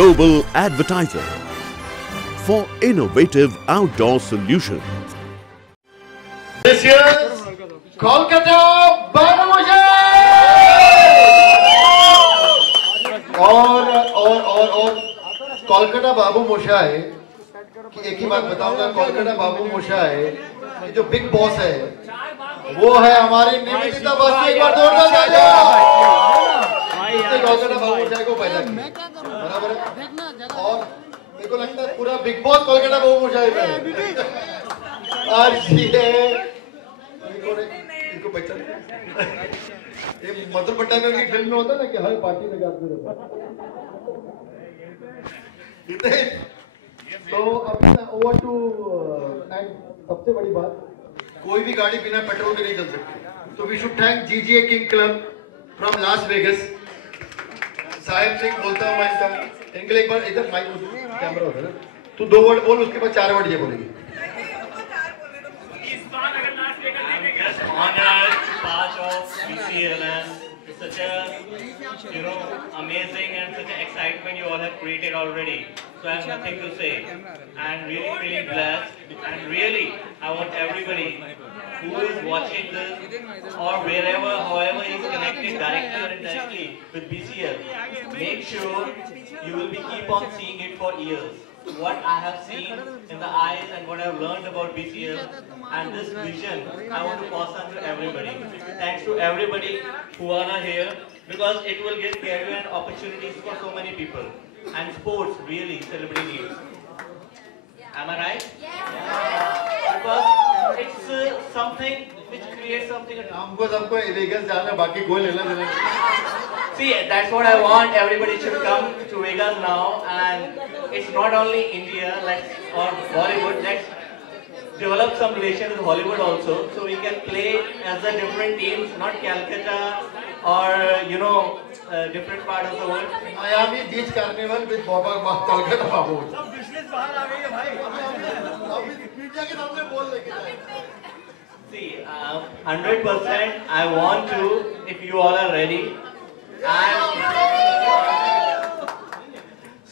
global advertiser for innovative outdoor solutions. This year's Kolkata Babu Moshai! और कोलकाता बाबू मोशाय की एक ही बात बताऊंगा, कोलकाता बाबू मोशाय ये जो बिग बॉस है वो है हमारी निवेदिता बस। एक बार जोरदार तालियां। कोलकाता बाबू मोशाय को पैदा किया, बराबर है। और मेरे को लगता है पूरा बिग बॉस कोलकाता बाबू मोशाय में है। और ये इनको पहचान ये मधुर भट्टाचार्य की फिल्म में होता है ना कि हर पार्टी में जाते रहता है। तो अब ओवर टू एंड सबसे बड़ी बात, कोई भी गाड़ी बिना पेट्रोल के नहीं चल सकती। तो we should thank GGA king club from Las Vegas. Sahib Singh बोलता हूँ मैं इनके लिए एक बार इधर माइक कैमरा होता है ना, तू 2 वर्ड बोल, उसके बाद 4 वर्ड ये बोलेगी। Honored part of BCL and such a amazing and such an excitement you all have created already. So I have nothing to say. And really feeling blessed. And really, I want everybody who is watching this or wherever, however is connected directly or indirectly with BCL, make sure you will be keep on seeing it for years. What I have seen in the eyes and what I have learned about BCL and this vision, I want to pass on to everybody. Thanks to everybody who are here, because it will give career and opportunities for so many people. And sports really celebrity needs. Am I right? Yeah. Because it's something which creates something. हमको सबको vagus जाना, बाकी कोई लेना देना। See, that's what I want. Everybody should come to Vegas now, and it's not only India, or Bollywood. Let's develop some relation with Hollywood also, so we can play as the different teams, not Calcutta or different part of the world. Miami Beach Carnival with Kolkata Babu. सब business बाहर आ गई है भाई। अभी media के सामने बोल लेके जाए। See, 100% I want to, if you all are ready. And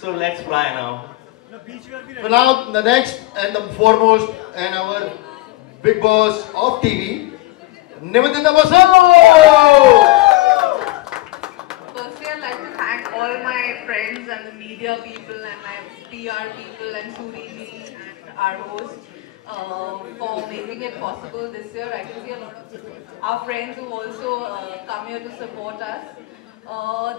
so let's fly now. So now the next and the foremost and our big boss of TV, Nivedita Basu. Firstly, I'd like to thank all my friends and the media people and my PR people and Suriji and our host for making it possible this year. I can see a lot of our friends who also come here to support us.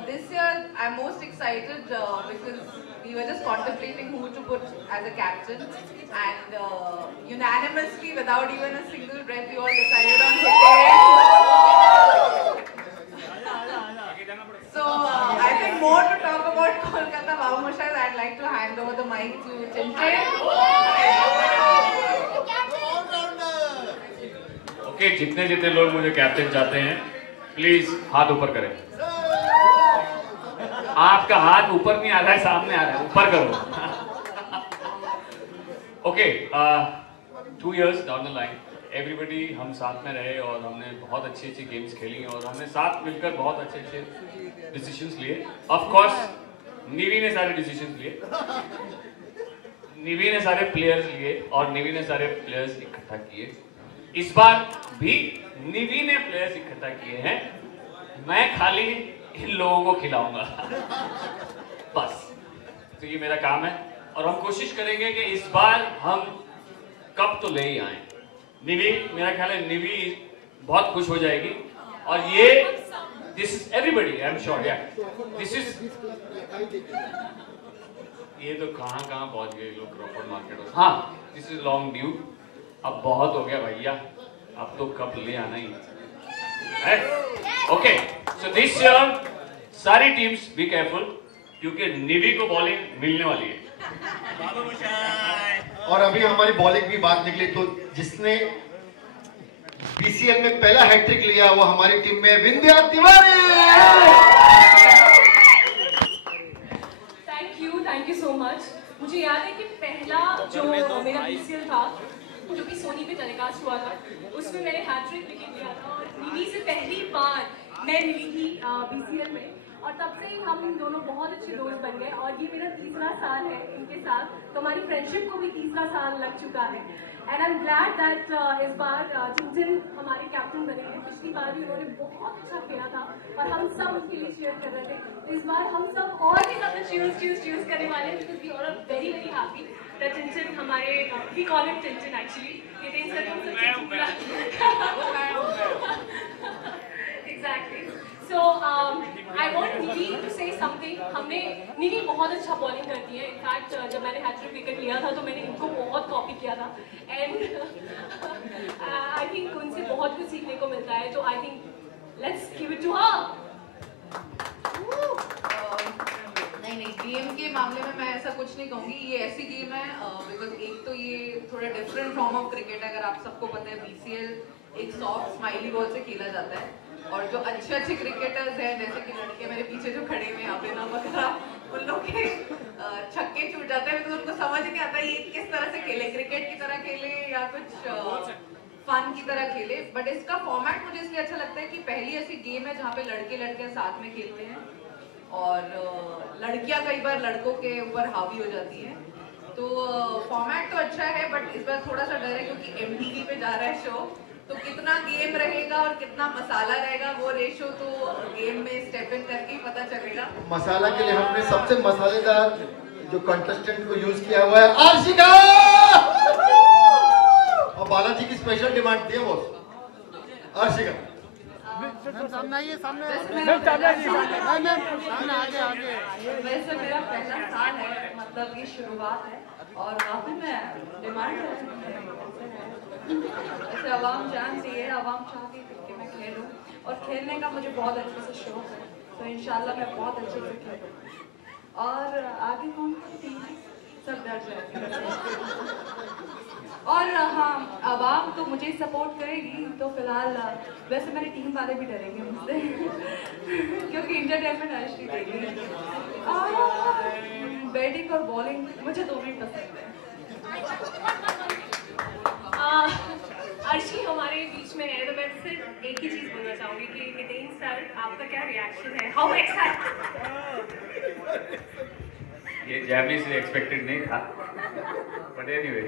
This year, I'm most excited because we were just contemplating who to put as a captain, and unanimously, without even a single breath, we all decided on Hiten. So, I think more to talk about Kolkata Babu Moshai, I'd like to hand over the mic to Tintin. Okay, जितने जितने लोग मुझे captain चाहते हैं, please हाथ ऊपर करें। आपका हाथ ऊपर नहीं आ रहा है, सामने आ रहा है, ऊपर करो। Okay, 2 years down the line, everybody हम साथ में रहे और हमने बहुत अच्छी अच्छी गेम्स खेली और हमने साथ मिलकर बहुत अच्छे अच्छे डिसीजंस लिए। ऑफ कोर्स निवी ने सारे डिसीजंस लिए, निवी ने सारे प्लेयर्स लिए और निवी ने सारे प्लेयर्स इकट्ठा किए। इस बार भी निवी ने प्लेयर्स इकट्ठा किए हैं, मैं खाली इन लोगों को खिलाऊंगा बस। तो ये मेरा काम है और हम कोशिश करेंगे कि इस बार हम कप तो ले ही आए। निवी, मेरा ख्याल है निवी बहुत खुश हो जाएगी और ये this is everybody, I am sure, या दिस इज, ये तो कहाँ पहुंच गए लोग क्रॉफर्ड मार्केट। हाँ, दिस इज लॉन्ग ड्यू, अब बहुत हो गया भैया, अब तो कप ले आना ही है। ओके, सो दिस ईयर सारी टीम्स बी केयरफुल क्योंकि निवी को बॉलिंग मिलने वाली है। और अभी हमारी बॉलिंग भी बात निकली, तो जिसने बीसीएल में पहला हैट्रिक लिया वो हमारी टीम में Vindhya Tiwari. Thank you so much. मुझे याद है कि पहला जो मेरा बीसीएल था जो कि सोनी पे टेलीकास्ट हुआ था, उसमें मैंने हैट्रिक विकेट लिया था और निवी से पहली बार मैं मिली थी बीसीएल में और तब से ही हम दोनों बहुत अच्छे दोस्त बन गए और ये मेरा तीसरा साल है इनके साथ, तो हमारी फ्रेंडशिप को भी तीसरा साल लग चुका है। And I am glad that इस बार चिंतन हमारे कैप्टन बनेंगे। पिछली बार भी उन्होंने बहुत अच्छा खेला था और हम सब उसके लिए चीयर कर रहे थे। इस बार हम सब और भी ज़्यादा चीयर्स करने वाले हैं, because we are very very happy that Chintan हमारे, we call it Chintan actually, exactly. So I want Nidhi to say something. हमने, निधि बहुत अच्छा बॉलिंग करती है। इनफैक्ट जब मैंने हैट्रिक विकेट लिया था तो मैंने इनको बहुत कॉपी किया था एंड आई थिंक उनसे बहुत कुछ सीखने को मिलता है, तो I think let's give it to her. नहीं, गेम के मामले में मैं ऐसा कुछ नहीं कहूँगी। ये ऐसी गेम है बिकॉज एक तो ये थोड़ा डिफरेंट फॉर्म ऑफ क्रिकेट है। अगर आप सबको पता है BCL एक सॉफ्ट स्माइली बॉल से खेला जाता है और जो अच्छे क्रिकेटर्स हैं जैसे कि लड़के मेरे पीछे जो खड़े हुए हैं अभिनव वगैरह, उन लोग के छक्के छूट जाते हैं तो उनको समझ नहीं आता ये किस तरह से खेले, क्रिकेट की तरह खेले या कुछ फन की तरह खेले। बट इसका फॉर्मेट मुझे इसलिए अच्छा लगता है कि पहली ऐसी गेम है जहाँ पे लड़के साथ में खेलते हैं और लड़कियां कई बार लड़कों के ऊपर हावी हो जाती हैं। तो फॉर्मेट तो अच्छा है बट इस बार थोड़ा सा डर है क्योंकि MTV पे जा रहा है शो, तो कितना गेम रहेगा और कितना मसाला रहेगा वो रेशो तो गेम में स्टेप इन करके ही पता चलेगा। मसाला के लिए हमने सबसे मसालेदार जो कंटेस्टेंट को यूज किया हुआ है आर्शिका, और बालाजी की स्पेशल डिमांड थी वो आर्शिका। वैसे मेरा पहला साल है, मतलब ये शुरुआत है और काफी मैं डिमांड ऐसे आवाम जानती है, आवाम चाहती थी कि मैं खेलूं और खेलने का मुझे बहुत अच्छे से शौक है, तो इंशाल्लाह मैं बहुत अच्छे से खेलूं। और आगे कौन टीम सब डर जाएंगे और हाँ, आवाम तो मुझे सपोर्ट करेगी। तो फिलहाल वैसे मेरी टीम वाले भी डरेंगे मुझसे क्योंकि इंटरटेनमेंट अर्शी देगी। बैटिंग और बॉलिंग मुझे दोनों ही पसंद है। अर्शी हमारे बीच में है तो मैं सिर्फ एक ही चीज बोलना चाहूंगी कि हितेन सर आपका क्या रिएक्शन है? How excited? ये जैमी से एक्सपेक्टेड नहीं था, बट एनीवे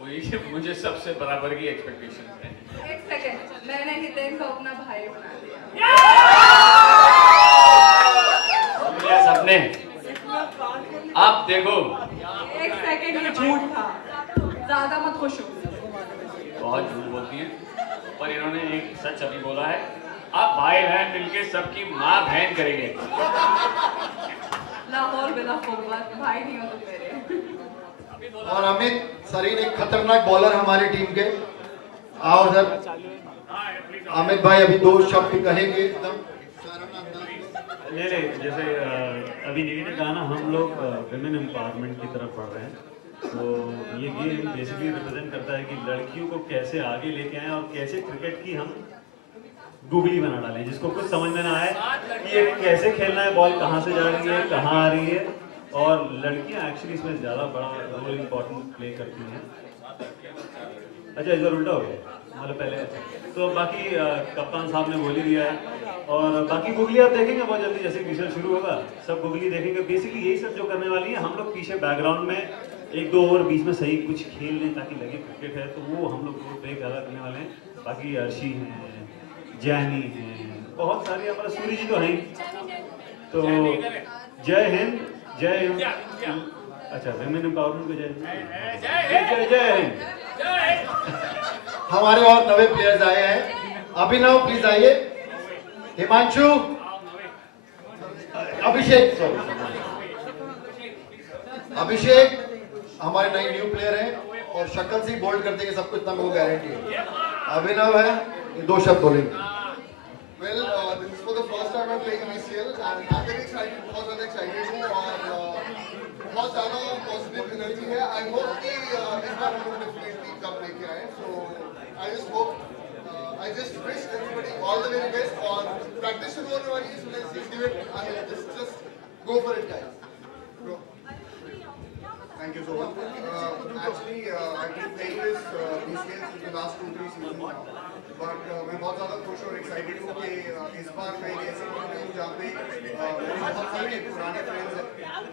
वही मुझे सबसे बराबर की एक्सपेक्टेशन है। एक सेकंड, मैंने हितेन को अपना भाई बना दिया। सपने आप देखो, एक सेकंड, ये झूठ था, ज्यादा मत खुश हो। बहुत झूठ बोलती हैं, पर इन्होंने एक सच अभी बोला है, आप भाई बहन मिलके सबकी माँ बहन करेंगे। लाहौर बिला फोकस, भाई नहीं हो तुम मेरे। और अमित सरीन एक खतरनाक बॉलर हमारी टीम के। आओ सर अमित भाई अभी दो शब्द कहेंगे एकदम। नहीं, जैसे अभी निधि ने कहा ना, हम लोग विमेन एम्पावरमेंट की तरफ बढ़ रहे हैं, तो ये गेम बेसिकली रिप्रेजेंट करता है कि लड़कियों को कैसे आगे लेके आएं और कैसे क्रिकेट की हम गूगली बना डालें, जिसको कुछ समझ में ना आए कि ये कैसे खेलना है, बॉल कहाँ से जा रही है, कहाँ आ रही है। और लड़कियां एक्चुअली इसमें ज़्यादा बड़ा रोल इम्पोर्टेंट प्ले करती हैं। अच्छा, इस बार उल्टा हो गया, मतलब पहले तो बाकी कप्तान साहब ने बोल ही दिया है और बाकी गुगली आप देखेंगे बहुत जल्दी, जैसे विषय शुरू होगा सब गुगली देखेंगे। बेसिकली यही सब जो करने वाली है, हम लोग पीछे बैकग्राउंड में एक दो ओवर बीच में सही कुछ खेल लें ताकि लगे क्रिकेट है, तो वो हम लोग रोल प्ले ज़्यादा करने वाले हैं। बाकी अर्शी हैं, जैनी हैं, बहुत सारे हमारे सूर्य जी तो हैं। तो जय हिंद, जय हिंद। अच्छा, विमेन एम्पावरमेंट को जय जय हिंद। हमारे और नए प्लेयर्स आए हैं। अभिनव प्लीज आइए, हिमांशु, अभिषेक, सॉरी अभिषेक हमारे नए न्यू प्लेयर हैं और शक्ल से ही बोल्ड कर देंगे सबको, इतना मेरे को गारंटी है। अभिनव है, ये दो शब्द बोलेंगे। Well, this is for the first time I'm playing BCL and I'm very excited, बहुत ज़्यादा excited हूँ और बहुत ज़्यादा positive energy है। I hope कि इस बार हम लोग definitely कप लेके आए। So I just hope, I just wish everybody all the very best और practice शुरू होने वाली है, so let's just give it, I mean just go for it guys. Bro. Thank you so much. Actually, I've been playing this BCL for the last 2-3 seasons now, but मैं बहुत ज़्यादा खुश और एक्साइटेड हूँ कि इस बार मैं एक ऐसे टूर में हूँ जहाँ पे मेरे बहुत सारे पुराने फ्रेंड्स हैं,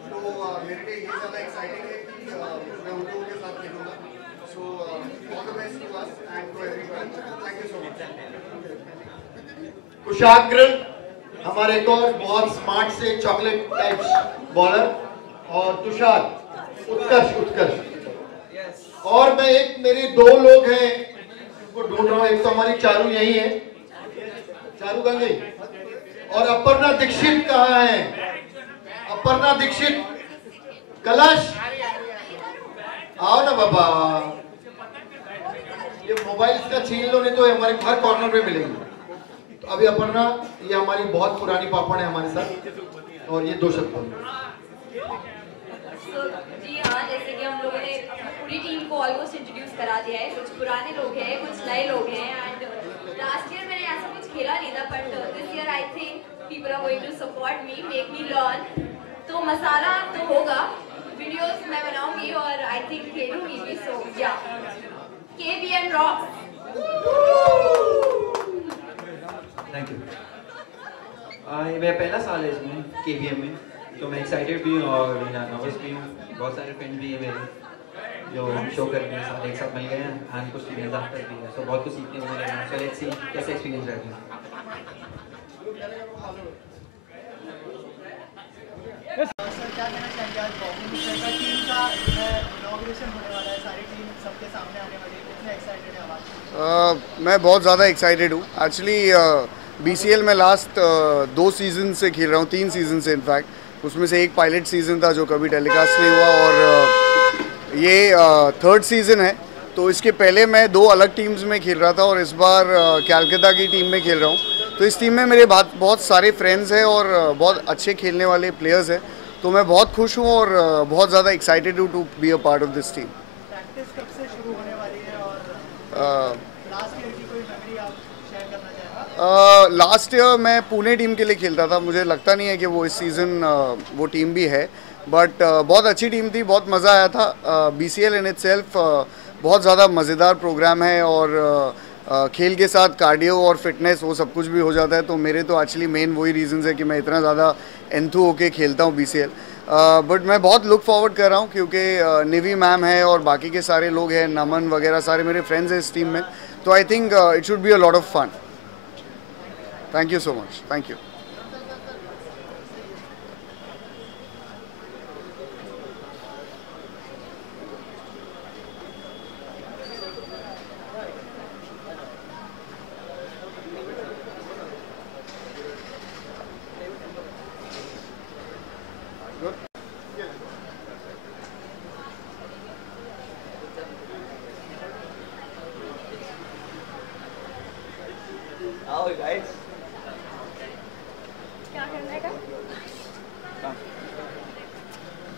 तो मेरे लिए ये ज़्यादा एक्साइटिंग है कि मैं उन लोगों के साथ खेलूँगा। So all the best to us and to everyone, thank you so much. Kushagra हमारे एक और बहुत स्मार्ट से चॉकलेट टाइप्स बॉलर, और तुषार उत्कर्ष। और मैं एक मेरे दो लोग हैं उनको ढूंढ रहा हूँ, एक तो हमारी चारू यही है, चारू गंगे, और अपर्णा दीक्षित कहाँ है? अपर्णा दीक्षित, कलश आओ ना बाबा, ये मोबाइल का छीन लो नहीं तो हमारे हर कॉर्नर पे मिलेंगे। तो अभी अपर्णा, ये हमारी बहुत पुरानी पापड़ है हमारे साथ, और ये 2 शब्द। जी हाँ, जैसे कि हम लोगों ने पूरी टीम को ऑलमोस्ट इंट्रोड्यूस करा दिया है। कुछ पुराने लोग हैं, कुछ नए लोग हैं, एंड लास्ट ईयर मैंने ऐसा कुछ खेला नहीं था, but this year I think people are going to support me, make me learn. तो मसाला तो होगा, वीडियोस मैं बनाऊंगी और आई थिंक खेलूंगी भी। सो या KBN रॉक। Thank you. मेरा पहला साल है इसमें KBN में, तो मैं एक्साइटेड भी हूँ और नर्वस भी हूँ। बहुत सारे फ्रेंड भी हैं मेरे जो शो करने के साथ एक साथ मिल गए हैं, एंड कुछ मजाक भी है, तो बहुत कुछ सीखने को मिलेगा। सो लेट्स सी कैसे एक्सपीरियंस रहता है। सर क्या कहना चाहेंगे आज बॉम्बे टीम का इनॉग्रेशन होने वाला है, सारी टीम सबके सामने आने वाली है, कितने एक्साइटेड है आप? मैं बहुत ज़्यादा एक्साइटेड हूँ। एक्चुअली BCL में लास्ट 2 सीज़न से खेल रहा हूँ, 3 सीज़न से इनफैक्ट। उसमें से एक पायलट सीज़न था जो कभी टेलीकास्ट नहीं हुआ, और ये 3rd सीज़न है। तो इसके पहले मैं 2 अलग टीम्स में खेल रहा था, और इस बार कैलकाटा की टीम में खेल रहा हूँ। तो इस टीम में मेरे बहुत सारे फ्रेंड्स हैं और बहुत अच्छे खेलने वाले प्लेयर्स हैं, तो मैं बहुत खुश हूँ और बहुत ज़्यादा एक्साइटेड हूँ to be a part of this team. Practice कब से शुरू होने वाली है और लास्ट ईयर की कोई मेमोरी आप शेयर करना चाहेंगे? लास्ट ईयर मैं पुणे टीम के लिए खेलता था, मुझे लगता नहीं है कि वो इस सीज़न वो टीम भी है, बट बहुत अच्छी टीम थी, बहुत मज़ा आया था। BCL इन इटसेल्फ बहुत ज़्यादा मज़ेदार प्रोग्राम है, और खेल के साथ कार्डियो और फिटनेस वो सब कुछ भी हो जाता है। तो मेरे तो एक्चुअली मेन वही रीज़न्स है कि मैं इतना ज़्यादा एंथू होके खेलता हूँ BCL। बट मैं बहुत लुक फॉरवर्ड कर रहा हूँ, क्योंकि निवी मैम है और बाकी के सारे लोग हैं, नमन वगैरह सारे मेरे फ्रेंड्स हैं इस टीम में। तो I think it should be a lot of fun. Thank you so much. Thank you.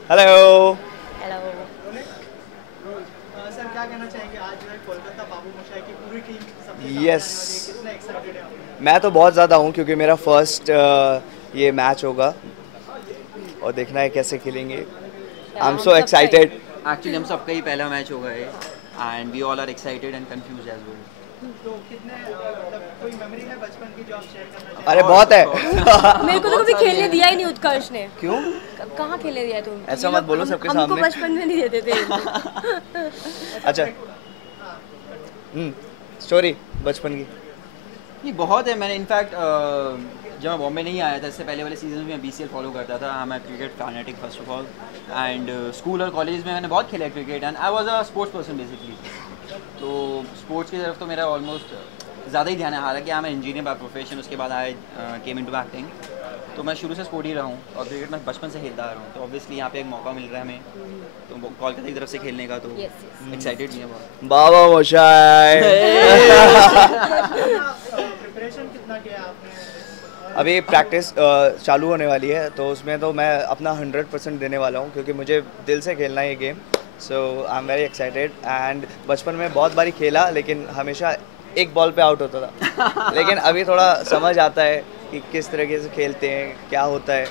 Hello hello sir क्या कहना चाहेंगे आज जो है कोलकाता बाबू मोशाई की पूरी टीम सबके साथ यस, कितना एक्साइटेड है आप? मैं तो बहुत ज़्यादा हूँ क्योंकि मेरा फर्स्ट ये मैच होगा और देखना है कैसे खेलेंगे। I am so excited. Actually हम सबका ही पहला मैच होगा ये, and we all are excited and confused as well. तो कितने मतलब कोई मेमोरी है बचपन की जो आप शेयर करना चाहेंगे? अरे बहुत है। मेरे को तो कभी खेलने दिया ही नहीं उत्कर्ष ने। क्यों? कहाँ खेलने दिया तुम? ऐसा मत बोलो सबके सामने। हमको बचपन में नहीं देते थे। अच्छा, स्टोरी बचपन की नहीं बहुत है। मैंने इनफैक्ट जब मैं बॉम्बे नहीं आया था, इससे पहले वाले सीजन में मैं BCL फॉलो करता था। मैं cricket fanatic first of all, and school और कॉलेज में मैंने बहुत खेला cricket, and I was a sports person basically. तो स्पोर्ट्स की तरफ तो मेरा ऑलमोस्ट ज़्यादा ही ध्यान है। हालांकि I am engineer by profession, उसके बाद आई केम इनटू एक्टिंग। तो मैं शुरू से स्पोर्ट ही रहा हूँ और क्रिकेट मैं बचपन से खेलता आ रहा हूँ। तो ऑब्वियसली यहाँ पे एक मौका मिल रहा है हमें, तो कोलकाता की तरफ से खेलने का, तो एक्साइटेड भी है बहुत। बाबा मोशाई। प्रिपरेशन कितना किया आपने? अभी प्रैक्टिस चालू होने वाली है, तो उसमें तो मैं अपना 100% देने वाला हूँ क्योंकि मुझे दिल से खेलना है ये game. So I am very excited. And बचपन में बहुत बारी खेला, लेकिन हमेशा एक बॉल पे आउट होता था। लेकिन अभी थोड़ा समझ आता है कि किस तरीके से खेलते हैं, क्या होता है,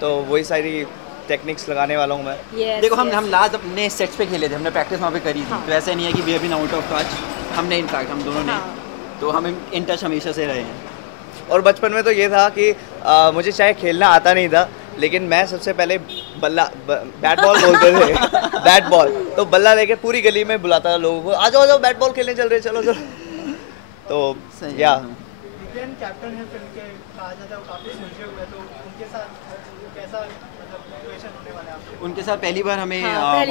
तो वही सारी टेक्निक्स लगाने वाला हूँ मैं। देखो हम लास्ट अपने सेट्स पे खेले थे, हमने प्रैक्टिस वहाँ पे करी थी। तो ऐसा नहीं है कि we have been out of touch. हमने इनफैक्ट हम दोनों ने, तो तो हम इन टच हमेशा से रहे हैं। और बचपन में तो ये था कि मुझे चाहे खेलना आता नहीं था, लेकिन मैं सबसे पहले बैट बॉल बोलते थे बैट बॉल, तो बल्ला लेके पूरी गली में बुलाता था लोगों को, आ जाओ आ जाओ बैट बॉल खेलने चल रहे, चलो चलो। तो या कैप्टन है फिल्म के, कहा जाता है वो काफ़ी सुलझे हुए, तो उनके साथ कैसा मतलब सिचुएशन होने वाला है आपके? उनके साथ पहली बार हमें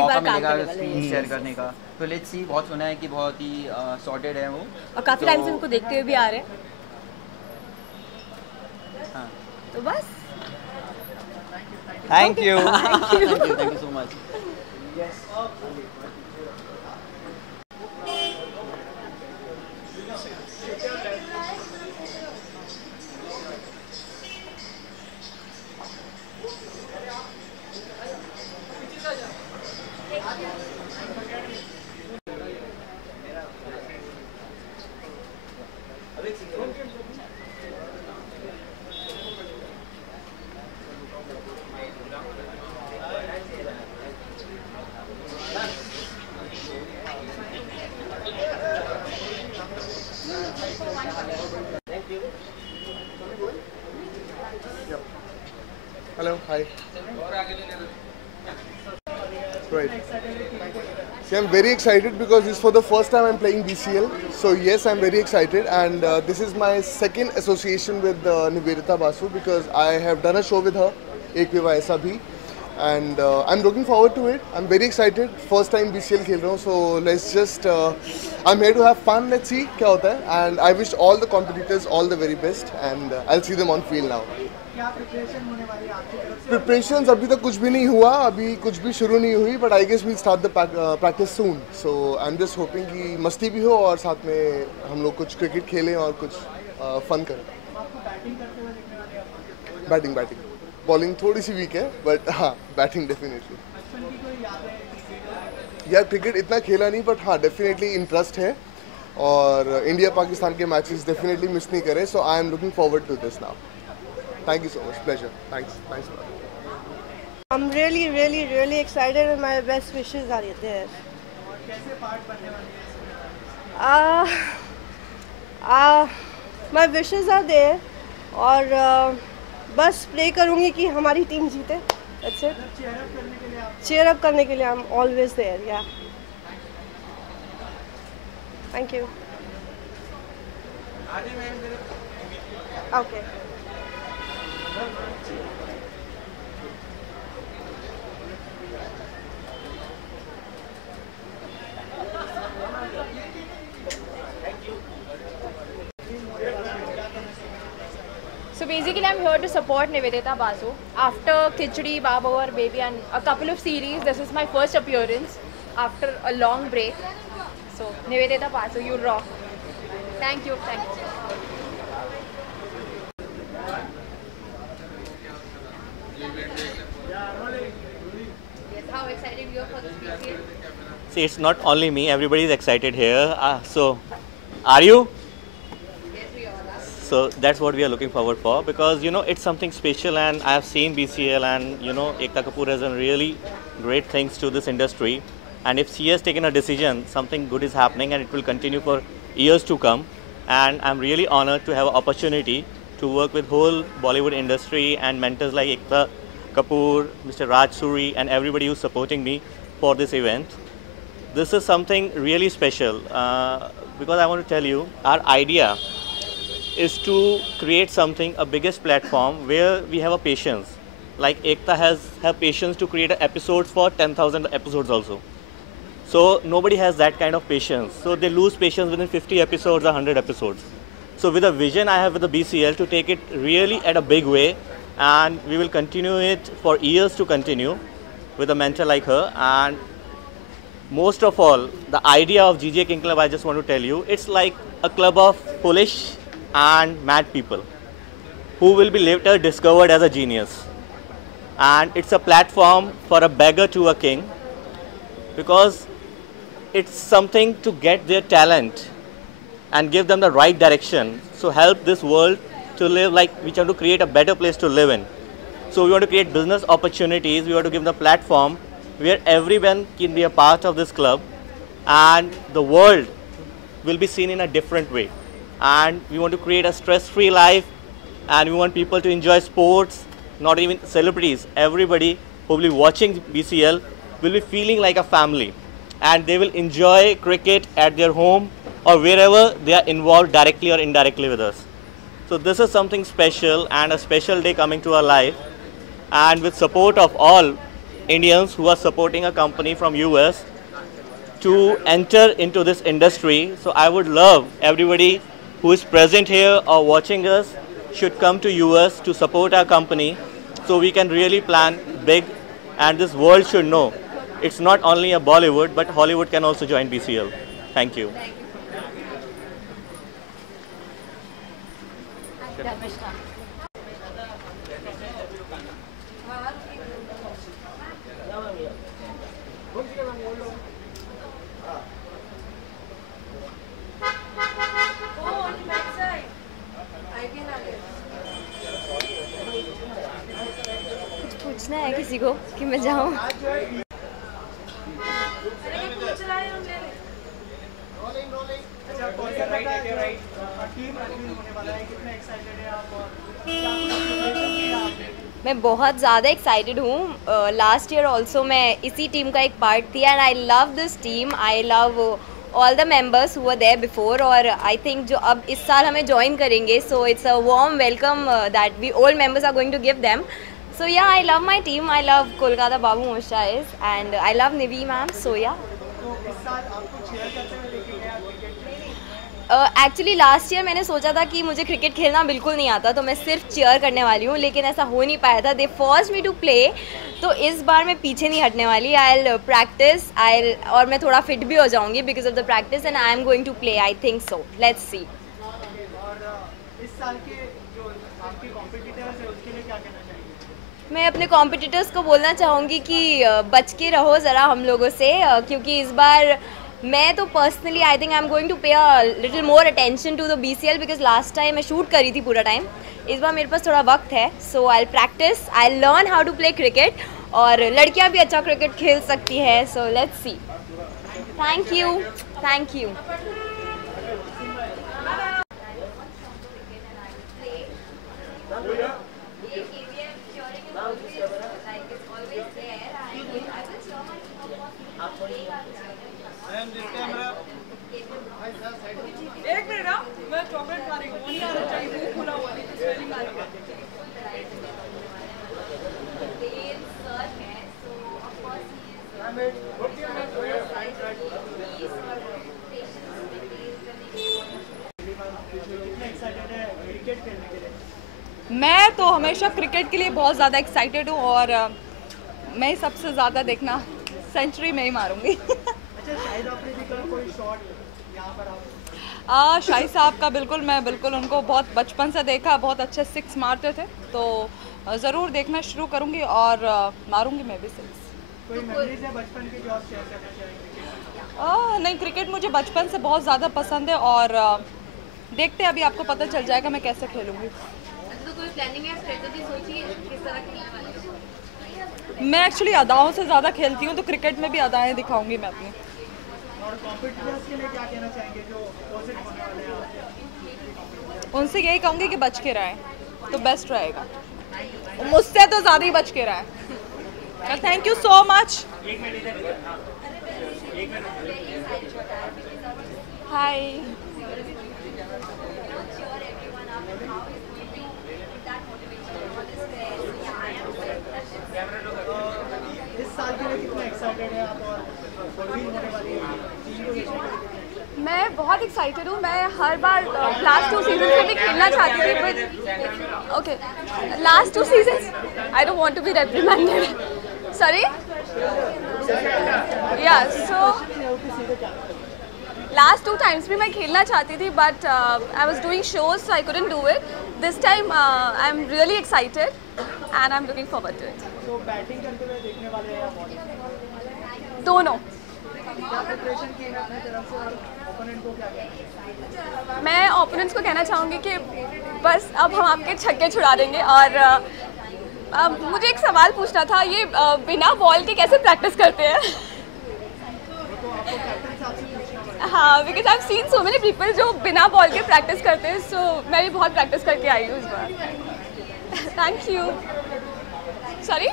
मौका मिलेगा स्क्रीन शेयर करने का, तो लेट्स सी। बहुत सुना है कि बहुत ही सॉर्टेड है वो, और काफ़ी टाइम से उनको देखते हुए भी आ रहे हैं। हाँ तो बस thank you so much. Hello, hi. Right. See, I'm very excited because this is for the first time I'm playing BCL. So yes, I'm very excited, and this is my second association with Nivedita Basu because I have done a show with her, Ek Viva Aisa Bhi, and I'm looking forward to it. I'm very excited. First time BCL खेल रहा हूँ, so let's just I'm here to have fun. Let's see क्या होता है, and I wish all the competitors all the very best, and I'll see them on field now. क्या preparation होने वाली है आपकी तरफ से? Preparations अभी तक कुछ भी नहीं हुआ, अभी कुछ भी शुरू नहीं हुई, but I guess we'll start the practice soon. So I'm just hoping कि मस्ती भी हो और साथ में हम लोग कुछ क्रिकेट खेलें और कुछ फन करें. आपको बैटिंग करते हुए देखने वाले हैं? बैटिंग बॉलिंग थोड़ी सी वीक है, बट हाँ बैटिंग डेफिनेटली. बचपन की कोई यादें? यार क्रिकेट इतना खेला नहीं, बट हाँ डेफिनेटली इंटरेस्ट है और इंडिया पाकिस्तान के मैचेस डेफिनेटली मिस नहीं करें. So I am looking forward to this now. Thank you so much. Pleasure. Thanks a lot. I'm really excited and my best wishes are there. और कैसे part बनने वाली है? My wishes are there और बस pray करूँगी कि हमारी टीम जीते. That's it. Cheer up करने के लिए I'm always there. Yeah. Thank you. Okay. So basically I'm here to support Nivedita Basu. After Khichdi, Babavar, Baby and a couple of series, this is my first appearance after a long break. So Nivedita Basu, you rock. Thank you. Yes, how excited you are for this BCL? See, it's not only me, everybody is excited here. So, are you? Yes, we all are. So, that's what we are looking forward for because, it's something special and I have seen BCL and, Ekta Kapoor has done really great things to this industry. And if she has taken a decision, something good is happening and it will continue for years to come. And I'm really honored to have an opportunity to work with whole Bollywood industry and mentors like Ekta Kapoor, Mr. Raj Suri and everybody who's supporting me for this event. This is something really special because I want to tell you, our idea is to create something, a biggest platform where we have a patience. Like Ekta has patience to create episodes for 10,000 episodes also. So nobody has that kind of patience. So they lose patience within 50 episodes or 100 episodes. So with a vision I have with the BCL to take it really at a big way, and we will continue it for years to continue with a mentor like her. And most of all, the idea of GGA King Club, I just want to tell you, it's like a club of foolish and mad people who will be later discovered as a genius. And it's a platform for a beggar to a king because it's something to get their talent and give them the right direction. So help this world to live like we want to create a better place to live in. So we want to create business opportunities. We want to give them a platform where everyone can be a part of this club and the world will be seen in a different way. and we want to create a stress-free life, and we want people to enjoy sports, not even celebrities. Everybody who will be watching BCL will be feeling like a family, and they will enjoy cricket at their home or wherever they are involved directly or indirectly with us. So this is something special and a special day coming to our life, and with support of all Indians who are supporting a company from US to enter into this industry. So I would love everybody who is present here or watching us should come to US to support our company, so we can really plan big, and this world should know it's not only a Bollywood, but Hollywood can also join BCL. Thank you. पूछना है किसी को कि मैं जाऊँ? मैं बहुत ज़्यादा एक्साइटेड हूँ। लास्ट ईयर ऑल्सो मैं इसी टीम का एक पार्ट थी, and I love this team, I love all the members who were there before, और आई थिंक जो अब इस साल हमें ज्वाइन करेंगे, so it's a warm welcome that we all members are going to give them. So yeah, I love my team. I love Kolkata Babu Moshais, and I love Nivi ma'am. So yeah. Actually last year मैंने सोचा था कि मुझे cricket खेलना बिल्कुल नहीं आता, तो मैं सिर्फ चीयर करने वाली हूँ, लेकिन ऐसा हो नहीं पाया था. They forced me to play, तो इस बार मैं पीछे नहीं हटने वाली. आई विल प्रैक्टिस, और मैं थोड़ा फिट भी हो जाऊँगी because of the practice, and I am going to play. I think so. Let's see. इस साल के जो आपके कॉम्पिटिटर्स है उसके लिए क्या कहना चाहिए? मैं अपने कॉम्पिटिटर्स को बोलना चाहूँगी कि बच के रहो ज़रा हम लोगों से, क्योंकि इस बार मैं तो personally I think I am going to pay a little more attention to the BCL, because last time मैं शूट करी थी पूरा टाइम. इस बार मेरे पास थोड़ा वक्त है, so I practice, I learn how to play cricket, और लड़कियाँ भी अच्छा क्रिकेट खेल सकती है. So let's see. Thank you. Thank you. एक मिनट ना, मैं चॉकलेट खा रही हूँ, वो नहीं आना चाहिए, मुंह खुला हुआ नहीं, स्मेलिंग आ रही है. मैं तो हमेशा क्रिकेट के लिए बहुत ज़्यादा एक्साइटेड हूँ, और मैं सबसे ज़्यादा देखना सेंचुरी में ही मारूंगी. शाहिद साहब का मैं बिल्कुल उनको बहुत बचपन से देखा, बहुत अच्छे 6 मारते थे, तो ज़रूर देखना शुरू करूंगी और मारूंगी मैं भी 6. कोई मेमोरीज है बचपन की जो आप शेयर करना चाहेंगे? नहीं, क्रिकेट मुझे बचपन से बहुत ज़्यादा पसंद है, और देखते हैं, अभी आपको पता चल जाएगा मैं कैसे खेलूँगी. तो कोई प्लानिंग या स्ट्रेटजी सोची है किस तरह खेलने वाली है? मैं एक्चुअली अदाओं से ज़्यादा खेलती हूँ, तो क्रिकेट में भी अदाएँ दिखाऊंगी मैं अपनी. और कॉम्पिटिटर्स के लिए क्या कहना चाहेंगे जो अपोजिट होने वाले हैं? उनसे यही कहूँगी कि बच के रहें, तो बेस्ट रहेगा. मुझसे तो ज़्यादा ही बच के रहें. Thank you so much. Hi. इस साल के लिए कितना एक्साइटेड है आप, और होने वाली है? मैं बहुत एक्साइटेड हूँ. मैं हर बार लास्ट 2 सीजन से भी खेलना चाहती थी, but okay, last 2 season I don't want to be reprimanded, sorry. Yeah so last 2 times भी मैं खेलना चाहती थी, but I was doing shows, so I couldn't do it. This time I am really excited and I am looking forward to it. तो batting करते हुए देखने वाले हैं या बॉलिंग? दोनों. प्रिपरेशन की है अपनी तरफ से, और ओपोनेंट को क्या कहना? मैं ओपोनेंट्स को कहना चाहूँगी कि बस अब हम आपके छक्के छुड़ा देंगे. और मुझे एक सवाल पूछना था, ये बिना बॉल के कैसे प्रैक्टिस करते हैं? हाँ, because I have seen so many people जो बिना बॉल के प्रैक्टिस करते हैं, सो मैं भी बहुत प्रैक्टिस करके आई हूँ इस बार। Thank you. सॉरी,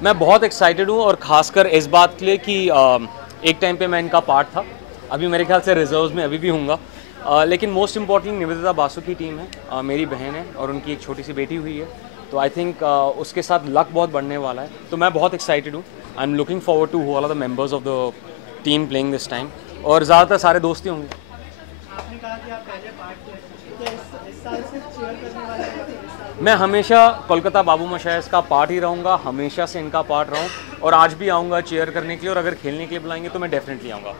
मैं बहुत एक्साइटेड हूँ और ख़ासकर इस बात के लिए कि एक टाइम पे मैं इनका पार्ट था, अभी मेरे ख्याल से रिजर्व्स में अभी भी हूँगा, लेकिन मोस्ट इम्पॉर्टेंट निवेदिता बासु की टीम है, मेरी बहन है और उनकी एक छोटी सी बेटी हुई है, तो आई थिंक उसके साथ लक बहुत बढ़ने वाला है, तो मैं बहुत एक्साइटेड हूँ। I am looking forward to all of the members of the team playing this time, और ज़्यादातर सारे दोस्त ही होंगे। आपने कहा कि आप पहले पार्ट थे, इस साल से चीयर करने वाले हैं? मैं हमेशा कोलकाता बाबू मशाइज का पार्ट ही रहूँगा, हमेशा से इनका पार्ट रहूँ, और आज भी आऊँगा चीयर करने के लिए, और अगर खेलने के लिए बुलाएंगे तो मैं डेफिनेटली आऊँगा।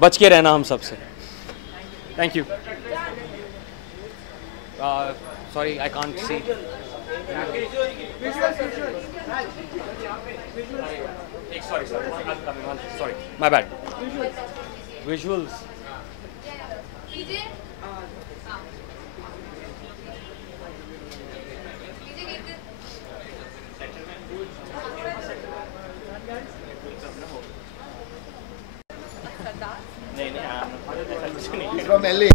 बच के रहना हम सबसे। Thank you. Sorry, I can't see. Sorry, my bad. Visuals. He's from LA.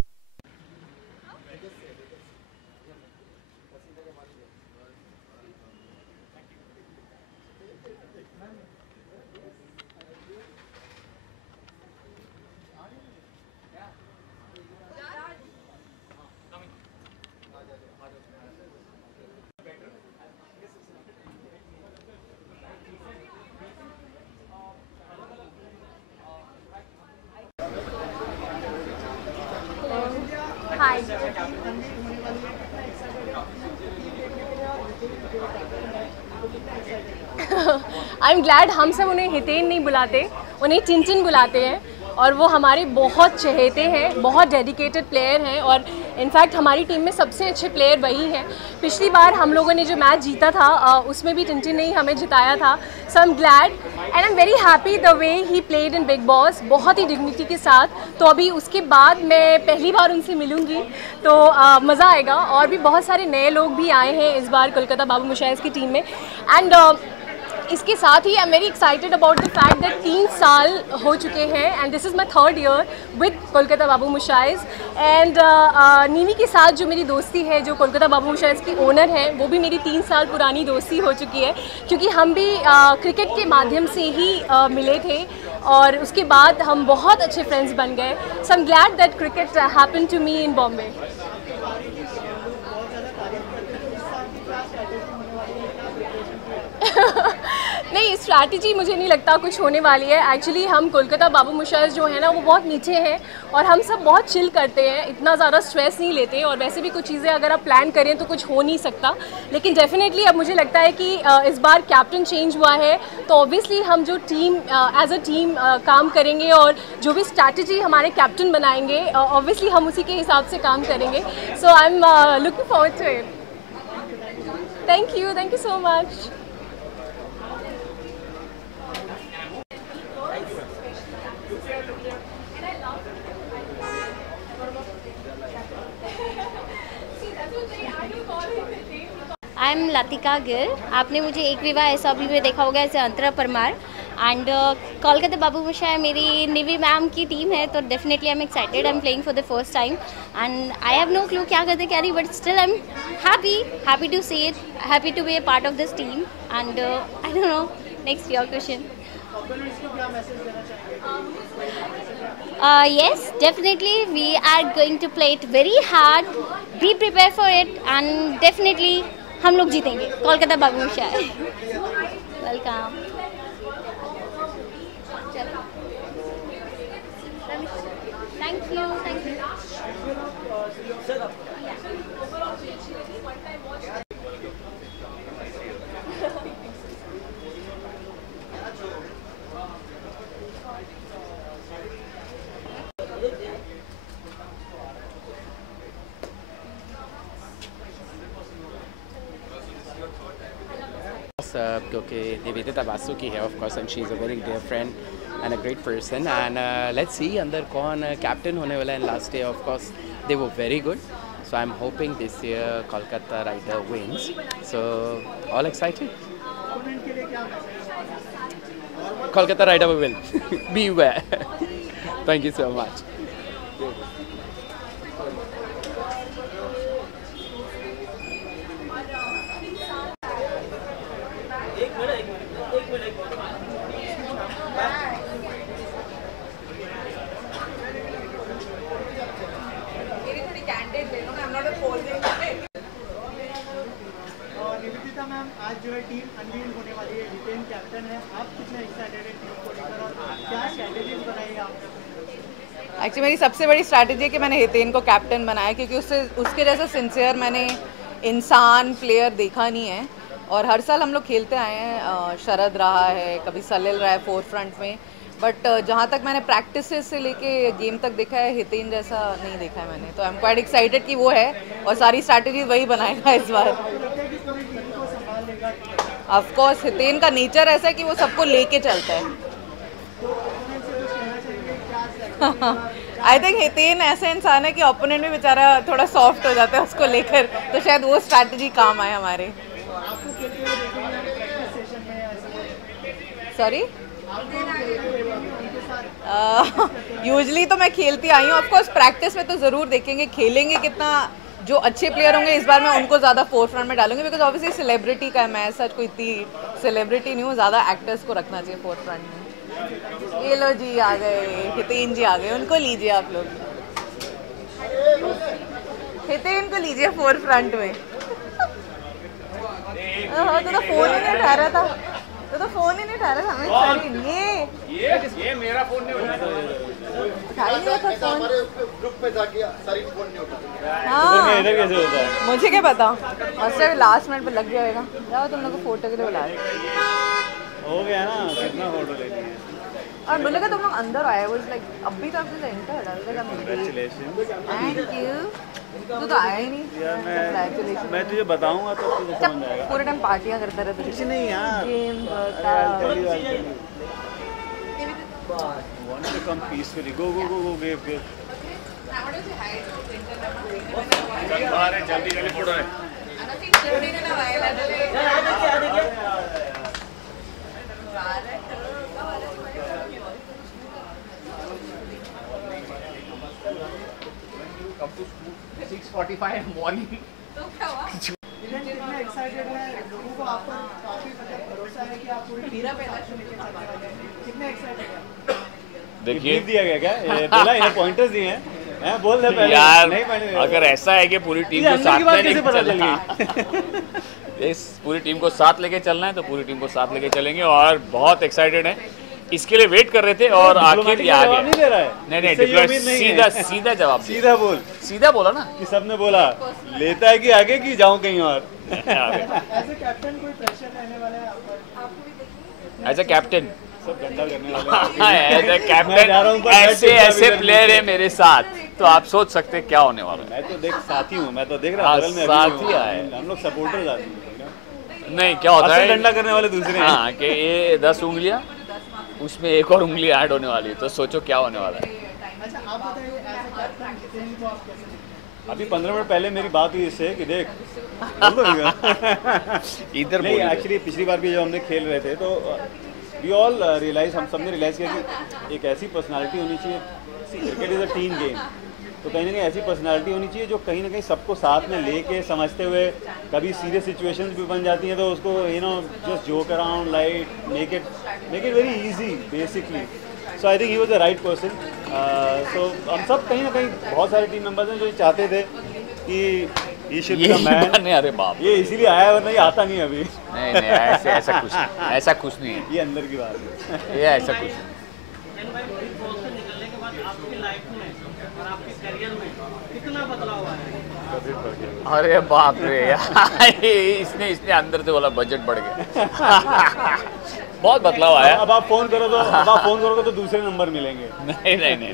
Hi. I'm glad हम सब उन्हें हितेन नहीं बुलाते, उन्हें चिंचिन बुलाते हैं, और वो हमारे बहुत चहेते हैं, बहुत डेडिकेटेड प्लेयर हैं, और इनफैक्ट हमारी टीम में सबसे अच्छे प्लेयर वही हैं। पिछली बार हम लोगों ने जो मैच जीता था उसमें भी चिंचिन ने ही हमें जिताया था। So I am glad and I am very happy the way he played in Bigg Boss, बहुत ही डिग्निटी के साथ। तो अभी उसके बाद मैं पहली बार उनसे मिलूँगी, तो मज़ा आएगा। और भी बहुत सारे नए लोग भी आए हैं इस बार कोलकाता बाबू मशाइज की टीम में, एंड इसके साथ ही I am very excited about the fact that 3 साल हो चुके हैं and this is my 3rd year with Kolkata Babu Moshais. And नीवी के साथ जो मेरी दोस्ती है, जो कोलकाता बाबू मुशाइज की ओनर है, वो भी मेरी 3 साल पुरानी दोस्ती हो चुकी है, क्योंकि हम भी क्रिकेट के माध्यम से ही मिले थे, और उसके बाद हम बहुत अच्छे फ्रेंड्स बन गए। So I am glad that cricket happened to me in Bombay. नहीं, स्ट्रैटेजी मुझे नहीं लगता कुछ होने वाली है। एक्चुअली हम कोलकाता बाबू मुशाइज जो है ना, वो बहुत नीचे हैं, और हम सब बहुत चिल करते हैं, इतना ज़्यादा स्ट्रेस नहीं लेते, और वैसे भी कुछ चीज़ें अगर आप प्लान करें तो कुछ हो नहीं सकता। लेकिन डेफिनेटली अब मुझे लगता है कि इस बार कैप्टन चेंज हुआ है, तो ऑब्वियसली हम जो टीम एज अ टीम काम करेंगे, और जो भी स्ट्रैटेजी हमारे कैप्टन बनाएंगे, ऑब्वियसली हम उसी के हिसाब से काम करेंगे। So I am looking forward to it. Thank you so much. I am Latika Gill. आपने मुझे एक विवाह ऐसा भी में देखा होगा ऐसे अंतरा परमार, एंड कोलकाता बाबू मुशाइज मेरी निवी मैम की टीम है, तो definitely I am excited. I am playing for the first time and I have no clue क्या करते क्या नहीं, but still I am happy to see it, happy to be a part of this team, and I don't know, next your question. Yes, definitely we are going to play it very hard, be prepared for it, and definitely हम लोग जीतेंगे Kolkata Babu Moshaiz. Welcome. Thank you. क्योंकि निवेदिता बासु की है of course, and she is a very dear friend and a great person, and let's see अंदर कौन captain होने वाला है। Last day of course they were very good, so I'm hoping this year Kolkata Rider wins, so all excited. Kolkata Rider will win. Beware. Thank you so much. Nivedita ma'am, आज जो है team unveil होने वाली है, Hiten captain है, आप कितने excited हैं टीम को लेकर और क्या स्ट्रैटेजीज बनाई है आपने? एक्चुअली मेरी सबसे बड़ी स्ट्रैटेजी है कि मैंने हितेन को कैप्टन बनाया, क्योंकि उसके जैसा सिंसियर मैंने इंसान प्लेयर देखा नहीं है। और हर साल हम लोग खेलते आए हैं, शरद रहा है, कभी सलिल रहा है फोर फ्रंट में, बट जहाँ तक मैंने प्रैक्टिस से लेके गेम तक देखा है, हितेन जैसा नहीं देखा है मैंने। तो आई एम क्वाइट एक्साइटेड कि वो है और सारी स्ट्रैटेजी वही बनाएगा इस बार। ऑफ कोर्स हितेन का नेचर ऐसा है कि वो सबको लेके चलता है। आई थिंक हितेन ऐसा इंसान है कि ओपोनेंट भी बेचारा थोड़ा सॉफ्ट हो जाता है उसको लेकर, तो शायद वो स्ट्रैटेजी काम आए हमारे। सॉरी, यूजली तो मैं खेलती आई हूँ, ऑफ कोर्स प्रैक्टिस में तो ज़रूर देखेंगे, खेलेंगे कितना। जो अच्छे प्लेयर होंगे इस बार मैं उनको ज़्यादा फोर फ्रंट में डालूंगी, बिकॉज ऑब्वियसली सेलिब्रिटी का है, मैं सच कोई इतनी सेलिब्रिटी नहीं हूँ, ज़्यादा एक्टर्स को रखना चाहिए फोर फ्रंट में। ये लो जी आ गए, हितेन जी आ गए, उनको लीजिए आप लोग, हितेन को लीजिए फोर फ्रंट में। तो फोन ही नहीं उठा रहा था, तो फोन ही नहीं उठा रहा था हमें। ये मेरा फोन नहीं उठा रहा, उठा ही नहीं रहा था फोन। ग्रुप में जाके सारी फोन नहीं उठा। हाँ, इधर कैसे होता है मुझे क्या पता, और लास्ट मिनट पे लग जाएगा। जाओ तुम लोग को फोटो के लिए बुलाया, हो गया ना, कितना फोटो लेनी है। और मुझे लगा तुम लोग अंदर आए, वो लाइक अभी तो आपसे एंटर Congratulations. Thank you. तू तो आया ही नहीं यार, Congratulations। मैं तुझे बताऊंगा तो तुझे समझ आएगा। पूरे टाइम पार्टियां करता रहता कुछ नहीं यार, game want to come peacefully. Go give. बाहर है, जल्दी फोटो है। Come to school 6:45 morning. कितने एक्साइटेड हैं, लोगों को आप पर काफी भरोसा है कि आप पूरी टीम लेके चलने वाले हैं, कितने एक्साइटेड हैं? देखिए दिया गया क्या, ये बोला, इन्हें पॉइंटर्स दिए हैं, बोल दे पहले यार, नहीं मैंने। अगर ऐसा है कि पूरी टीम को साथ में लेके चलना, इस पूरी टीम को साथ लेके चलना है तो पूरी टीम को साथ लेके चलेंगे, और बहुत एक्साइटेड हैं, इसके लिए वेट कर रहे थे, और आखिर ये आ गया। नहीं दे रहा है, नहीं, सीधा जवाब, सीधा बोल, सीधा बोला ना कि सबने बोला लेता है कि आगे की जाऊं कहीं और। एज ए कैप्टन कोई प्रेशर रहने वाला है आप पर? एज ए कैप्टन सब गंदा करने वाले एज ए कैप्टन ऐसे प्लेयर है मेरे साथ, तो आप सोच सकते क्या होने वाला है। मैं तो देख साथी हूँ, मैं तो देख रहा हूँ, साथी आए, हम लोग सपोर्टर्स आते हैं। नहीं, क्या होता है डंडा करने वाले दूसरे हैं। हाँ, कि ये 10 उंगलियां, उसमें एक और उंगली ऐड होने वाली है, तो सोचो क्या होने वाला है। अच्छा आप बताइए, एज ए कैप्टन हितेन को आप कैसे देखते हैं? अभी 15 मिनट पहले मेरी बात हुई इससे कि देख इधर नहीं, एक्चुअली पिछली बार भी जब हमने खेल रहे थे तो वी ऑल रियलाइज, हम सबने रियलाइज़ किया कि एक ऐसी पर्सनालिटी होनी चाहिए, cricket is a team game, तो कहीं ना कहीं ऐसी पर्सनालिटी होनी चाहिए जो कहीं ना कहीं सबको साथ में लेके समझते हुए, कभी सीरियस सिचुएशंस भी बन जाती हैं तो उसको just joke around, light, make it very easy basically. So I think he was the right person. So हम सब कहीं ना कहीं बहुत सारे टीम मेंबर्स हैं जो चाहते थे कि he should be a man। अरे बाप, ये इसीलिए आया, वरना ये आता नहीं अभी। नहीं, ऐसा कुछ नहीं है, ये अंदर की बात है, ये ऐसा कुछ नहीं। अरे बाप रे यार, इसने अंदर से बोला बजट बढ़ गया। बहुत बदलाव आया। अब आप फोन करोगे तो दूसरे नंबर मिलेंगे। नहीं,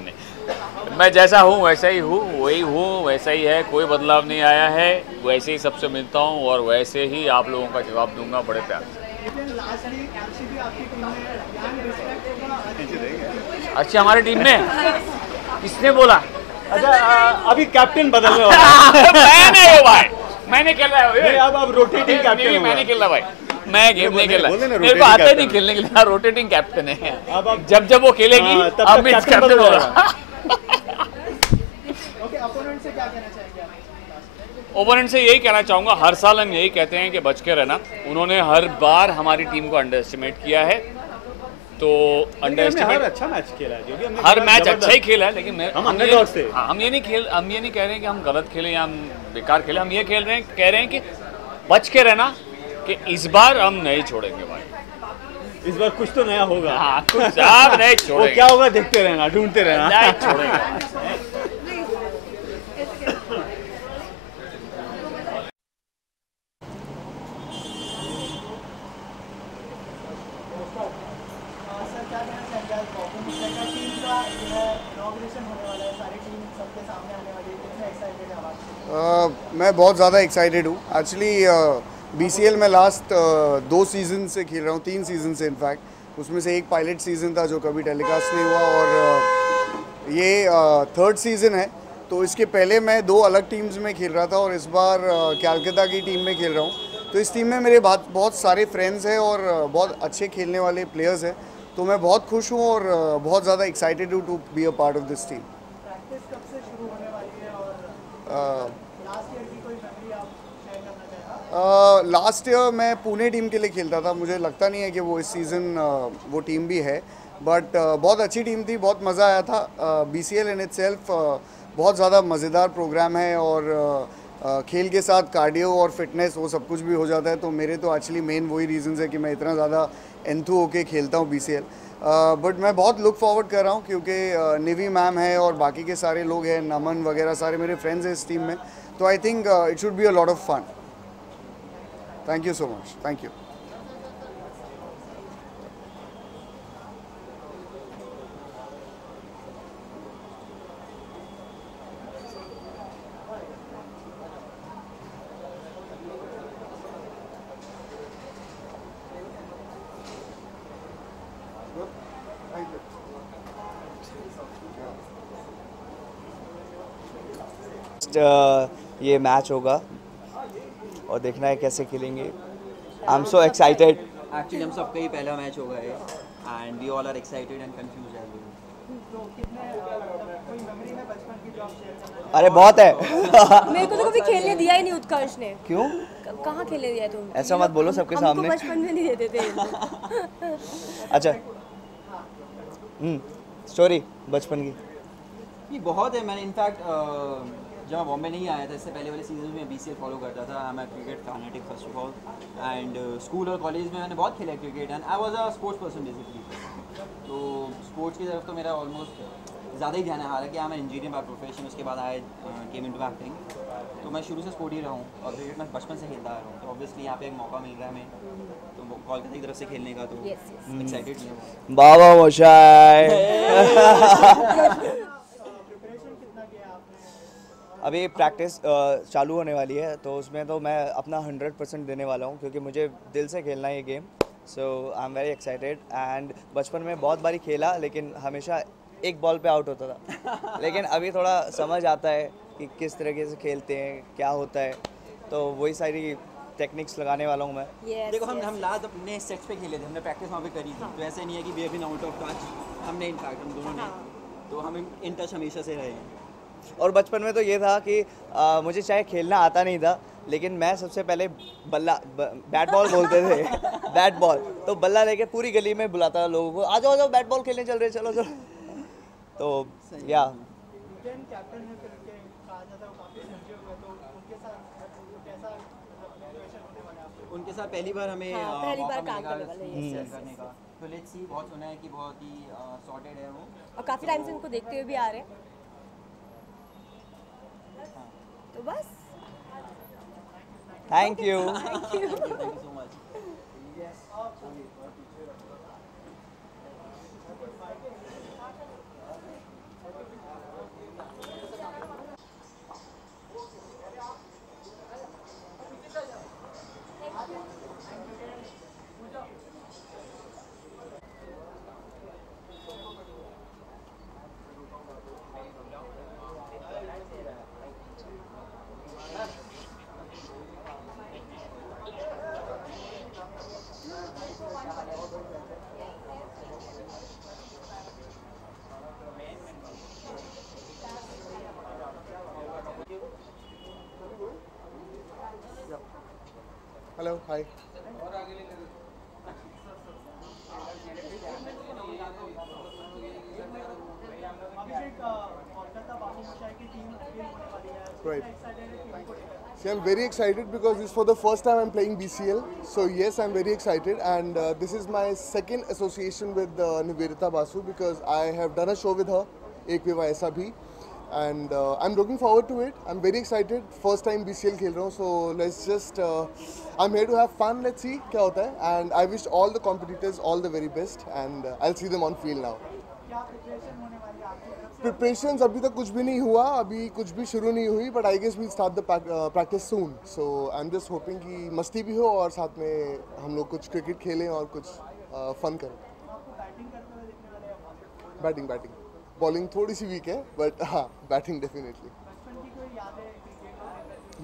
मैं जैसा हूँ वैसा ही हूँ, वैसा ही है, कोई बदलाव नहीं आया है, वैसे ही सबसे मिलता हूँ और वैसे ही आप लोगों का जवाब दूंगा बड़े प्यार से। लेकिन लास्टली आरसीबी आपकी टीम में यहाँ रिस्पेक्ट होगा। अच्छा हमारी टीम में किसने बोला? अच्छा अभी कैप्टन बदल मैंने हो भाई, मैंने खेल रहा है अब रोटेटिंग कैप्टन मैंने खेल रहा भाई, मैं गेम नहीं खेल रहा, मेरे को आते नहीं खेलने के लिए। रोटेटिंग कैप्टन है, अब जब वो खेलेगी अब मैं कैप्टन होगा। ओपोनेंट से क्या कहना चाहेंगे? ओपोनेंट से यही कहना चाहूँगा, हर साल हम यही कहते हैं कि बच के रहना। उन्होंने हर बार हमारी टीम को अंडर एस्टिमेट किया है, तो अंडर एस्टिमेट अच्छा मैच खेला है, जो भी हमने हर मैच अच्छा ही खेला है, लेकिन हम ये नहीं कह रहे हैं कि हम गलत खेले या हम बेकार खेले। हम ये कह रहे हैं कि बच के रहना, कि इस बार हम नहीं छोड़ेंगे भाई। इस बार कुछ तो नया होगा। हाँ, कुछ आप नहीं छोड़ेंगे। वो क्या होगा देखते रहना, ढूंढते रहना। नहीं छोड़ेंगे। मैं बहुत ज़्यादा एक्साइटेड हूँ। एक्चुअली BCL में लास्ट 2 सीज़न से खेल रहा हूँ, 3 सीज़न से इनफैक्ट। उसमें से एक पायलट सीज़न था जो कभी टेलीकास्ट नहीं हुआ, और ये 3rd सीज़न है। तो इसके पहले मैं 2 अलग टीम्स में खेल रहा था, और इस बार कोलकाता की टीम में खेल रहा हूँ। तो इस टीम में मेरे बहुत सारे फ्रेंड्स हैं और बहुत अच्छे खेलने वाले प्लेयर्स हैं। तो मैं बहुत खुश हूँ और बहुत ज़्यादा एक्साइटेड हूँ to be a part of this team. Practice कब से शुरू होने वाली है और लास्ट ईयर की कोई मेमोरी आप शेयर करना चाहेंगे? लास्ट ईयर मैं पुणे टीम के लिए खेलता था। मुझे लगता नहीं है कि वो इस सीज़न वो टीम भी है, बट बहुत अच्छी टीम थी, बहुत मज़ा आया था। BCL इन इटसेल्फ बहुत ज़्यादा मज़ेदार प्रोग्राम है, और खेल के साथ कार्डियो और फिटनेस वो सब कुछ भी हो जाता है। तो मेरे तो एक्चुअली मेन वही रीज़न्स है कि मैं इतना ज़्यादा एंथू होके खेलता हूँ BCL। बट मैं बहुत लुक फॉरवर्ड कर रहा हूँ, क्योंकि निवी मैम है और बाकी के सारे लोग हैं, नमन वगैरह सारे मेरे फ्रेंड्स हैं इस टीम में। तो I think it should be a lot of fun. Thank you so much. Thank you. ये मैच होगा और देखना है कैसे खेलेंगे। I am so excited. Actually हम सबका ही पहला मैच होगा ये, and we all are excited and confuse as well. अरे बहुत है। मेरे को तो कभी खेलने दिया ही नहीं उत्कर्ष ने। क्यों? कहाँ खेलने दिया तुम? ऐसा मत बोलो सबके सामने। हमको बचपन में नहीं देते थे। अच्छा स्टोरी बचपन की ये बहुत है। मैंने इनफैक्ट जब मैं बॉम्बे नहीं आया था, इससे पहले वाले सीजन में BCL फॉलो करता था। I am cricket fanatic first of all, and school और कॉलेज में मैंने बहुत खेला cricket, and I was a sports person basically. तो स्पोर्ट्स की तरफ तो मेरा ऑलमोस्ट ज़्यादा ही ध्यान है। हालांकि I am engineer by profession, उसके बाद आई केम इनटू एक्टिंग। तो मैं शुरू से स्पोर्ट ही रहा हूँ और क्रिकेट मैं बचपन से खेलता आ रहा हूँ। तो ऑब्वियसली यहाँ पे एक मौका मिल रहा है हमें, तो कोलकाता की तरफ से खेलने का, तो एक्साइटेड है। बाबा मोशाय। अभी प्रैक्टिस चालू होने वाली है, तो उसमें तो मैं अपना 100% देने वाला हूँ, क्योंकि मुझे दिल से खेलना है ये game. So I am very excited. And बचपन में बहुत बारी खेला, लेकिन हमेशा एक बॉल पे आउट होता था। लेकिन अभी थोड़ा समझ आता है कि किस तरीके से खेलते हैं, क्या होता है। तो वही सारी टेक्निक्स लगाने वाला हूँ मैं। देखो हम लास्ट अपने सेट्स पे खेले थे, हमने प्रैक्टिस वहाँ पे करी थी। तो ऐसे नहीं है कि we have been out of touch. हमने इनफैक्ट हम दोनों ने, तो हम इन टच हमेशा से रहे हैं। और बचपन में तो ये था कि मुझे चाहे खेलना आता नहीं था, लेकिन मैं सबसे पहले बैट बॉल बोलते थे। बैट बॉल तो बल्ला लेके पूरी गली में बुलाता था लोगों को, आ जाओ जाओ बैट बॉल खेलने चल रहे, चलो चलो। तो या उनके साथ पहली बार हमें पहली बार काम करने करने का। तो लेट्स सी, बहुत सुना है कि बहुत ही सॉर्टेड है वो, और काफ़ी टाइम से उनको देखते हुए भी आ रहे हैं। तो बस thank you. Thank you so much. Hello, hi. Right. See, I'm very excited because this is for the first time I'm playing BCL. So yes, I'm very excited, and this is my second association with Nivedita Basu because I have done a show with her, Ek Viva Aisa Bhi, and I'm looking forward to it. I'm very excited. First time BCL खेल रहा हूँ, so let's just I'm here to have fun. Let's see क्या होता है, and I wish all the competitors all the very best, and I'll see them on field now. Preparations अभी तक कुछ भी नहीं हुआ, अभी कुछ भी शुरू नहीं हुई, but I guess we'll start the practice soon. So I'm just hoping कि मस्ती भी हो और साथ में हम लोग कुछ क्रिकेट खेलें और कुछ फन करें. बैटिंग बॉलिंग थोड़ी सी वीक है, बट हाँ बैटिंग डेफिनेटली.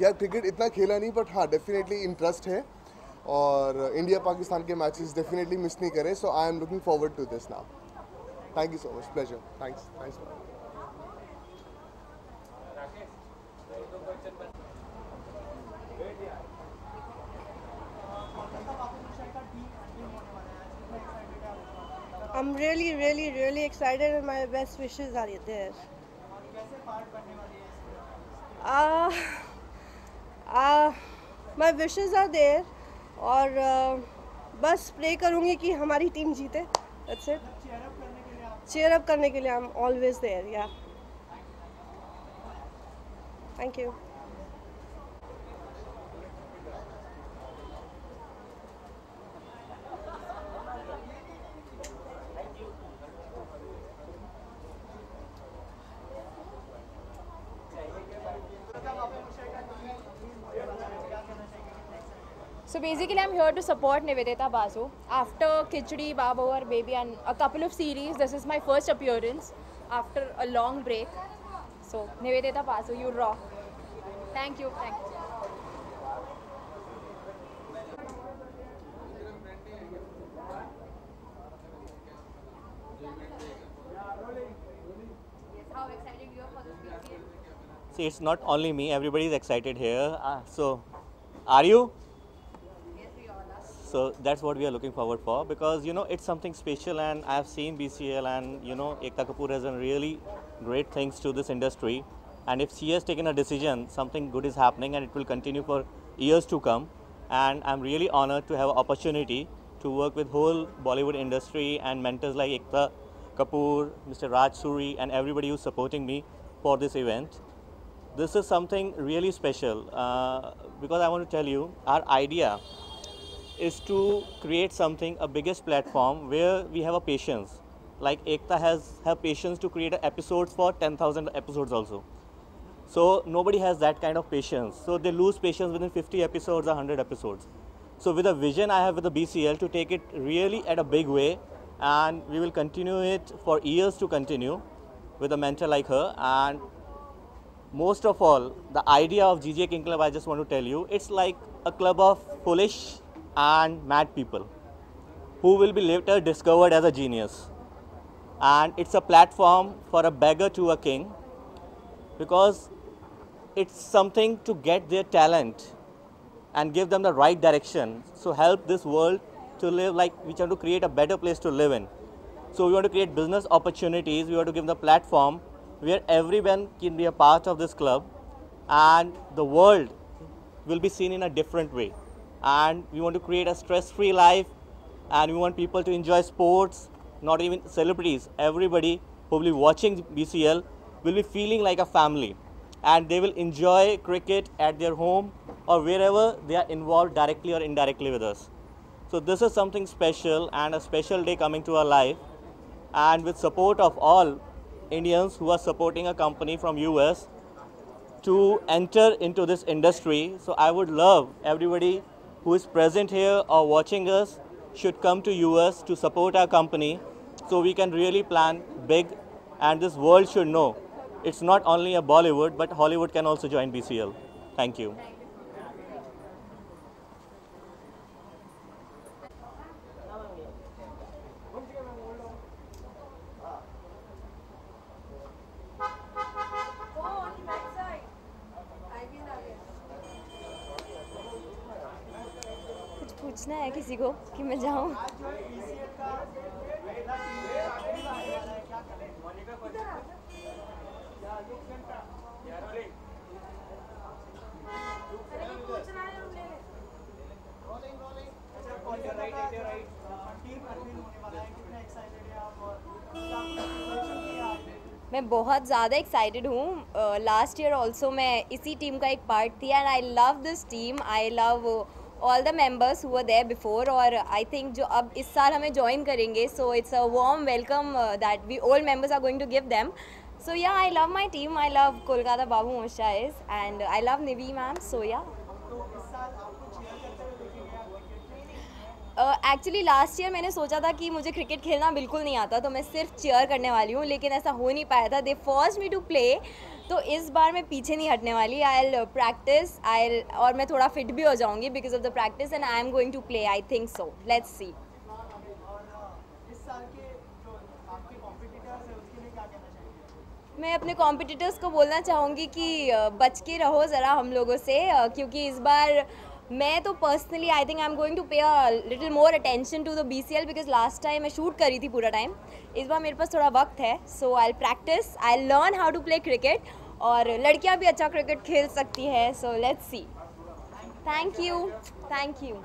यार क्रिकेट इतना खेला नहीं, बट हाँ डेफिनेटली इंटरेस्ट है और इंडिया पाकिस्तान के मैचेस डेफिनेटली मिस नहीं करें. So I am looking forward to this now. Thank you so much. Pleasure. Thanks. I'm really excited, and my best wishes are there. My wishes are there, और बस pray करूँगी कि हमारी team जीते. That's it. Cheer up करने के लिए I'm always there. Yeah. Thank you. So basically, I'm here to support Nivedita Basu. After Khichdi, Babavar, Baby, and a couple of series, this is my first appearance after a long break. So Nivedita Basu, you rock. Thank you. How excited you are for this BCL? See, it's not only me, everybody is excited here. So, are you? Yes, we all are. So that's what we are looking forward for, because it's something special, and I have seen BCL, and Ekta Kapoor has done really great things to this industry, and if she has taken a decision, something good is happening, and it will continue for years to come. And I'm really honored to have an opportunity to work with whole Bollywood industry and mentors like Ekta Kapoor, Mr. Raj Suri, and everybody who's supporting me for this event. This is something really special because I want to tell you, our idea is to create something, a biggest platform where we have a patience. Like Ekta has patience to create episodes for 10,000 episodes also. So nobody has that kind of patience. So they lose patience within 50 episodes or 100 episodes. So with a vision I have with the BCL to take it really at a big way, and we will continue it for years to continue with a mentor like her. And most of all, the idea of GGA King Club, I just want to tell you, it's like a club of foolish and mad people who will be later discovered as a genius. And it's a platform for a beggar to a king, because it's something to get their talent and give them the right direction. So help this world to live like we want to create a better place to live in. So we want to create business opportunities. We want to give them a platform where everyone can be a part of this club, and the world will be seen in a different way. And we want to create a stress-free life, and we want people to enjoy sports, not even celebrities. Everybody who will be watching BCL will be feeling like a family, and they will enjoy cricket at their home or wherever they are involved directly or indirectly with us. So this is something special, and a special day coming to our life, and with support of all Indians who are supporting a company from US to enter into this industry. So I would love everybody who is present here or watching us should come to US to support our company, so we can really plan big, and this world should know it's not only a Bollywood, but Hollywood can also join BCL. Thank you. पूछना है किसी को कि मैं जाऊँ? मैं बहुत ज़्यादा एक्साइटेड हूँ। लास्ट ईयर ऑल्सो मैं इसी टीम का एक पार्ट थी and I love this team, I love all the members who were there before, और आई थिंक जो अब इस साल हमें ज्वाइन करेंगे, so it's a warm welcome that we all members are going to give them. So yeah, I love my team. I love Kolkata Babu Moshais and I love Nivi ma'am. So yeah. Actually last year मैंने सोचा था कि मुझे cricket खेलना बिल्कुल नहीं आता, तो मैं सिर्फ चेयर करने वाली हूँ, लेकिन ऐसा हो नहीं पाया था. They forced me to play, तो इस बार मैं पीछे नहीं हटने वाली. आई विल प्रैक्टिस, और मैं थोड़ा फिट भी हो जाऊँगी because of the practice and I am going to play. I think so. Let's see. मैं अपने कॉम्पिटिटर्स को बोलना चाहूँगी कि बच के रहो ज़रा हम लोगों से, क्योंकि इस बार मैं तो personally I think I am going to pay a little more attention to the BCL because last time मैं शूट करी थी पूरा टाइम. इस बार मेरे पास थोड़ा वक्त है, so I practice, I learn how to play cricket, और लड़कियाँ भी अच्छा क्रिकेट खेल सकती है. So let's see. Thank you. Thank you.